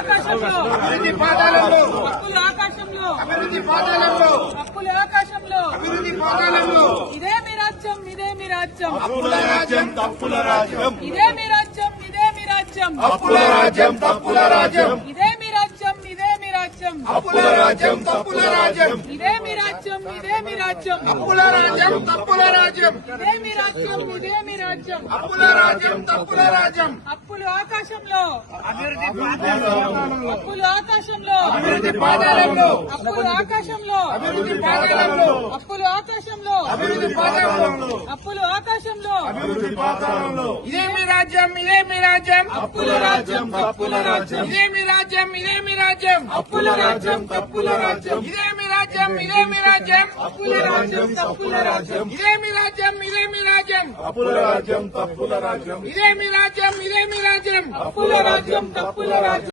ఆకాశంలో అభివృద్ధి పాదాలలో అప్పులు ఆకాశంలో అభివృద్ధి పాదాలలో అప్పులు ఆకాశంలో అభివృద్ధి పాదాలలో ఇదే మీ రాజ్యం ఇదే మీ రాజ్యం అప్పుల రాజ్యం తప్పుల రాజ్యం ఇదే మీ రాజ్యం ఇదే మీ రాజ్యం అప్పుల రాజ్యం తప్పుల రాజ్యం ఇదే మీ రాజ్యం ఇదే మీ రాజ్యం అప్పుల రాజ్యం తప్పుల రాజ్యం ఇదే మీ రాజ్యం ఇదే మీ రాజ్యం అప్పుల రాజ్యం తప్పుల రాజ్యం ఇదే మీ రాజ్యం ఇదే మీ రాజ్యం అప్పుల రాజ్యం తప్పుల రాజ్యం అప్పులు ఆకాశంలో అభివృద్ధి పాదాలలో అప్పులు ఆకాశంలో అభివృద్ధి పాదాలలో అప్పులు ఆకాశంలో అభివృద్ధి పాదాలలో అప్పులు ఆకాశంలో అభివృద్ధి పాదాలలో అప్పులు ఆకాశంలో అభివృద్ధి పాదాలలో ఇదే మీ రాజ్యం ఇదే మీ రాజ్యం అప్పుల రాజ్యం తప్పుల రాజ్యం ఇదే మీ రాజ్యం ఇదే మీ రాజ్యం అప్పుల రాజ్యం తప్పుల రాజ్యం ఇదే మీ రాజ్యం ఇదే మీ రాజ్యం అప్పుల రాజ్యం తప్పుల రాజ్యం ఇదే మీ రాజ్యం ఇదే మీ రాజ్యం అప్పుల రాజ్యం తప్పుల రాజ్యం ఇదే మీ రాజ్యం ఇదే మీ రాజ్యం అప్పుల రాజ్యం తప్పుల రాజ్యం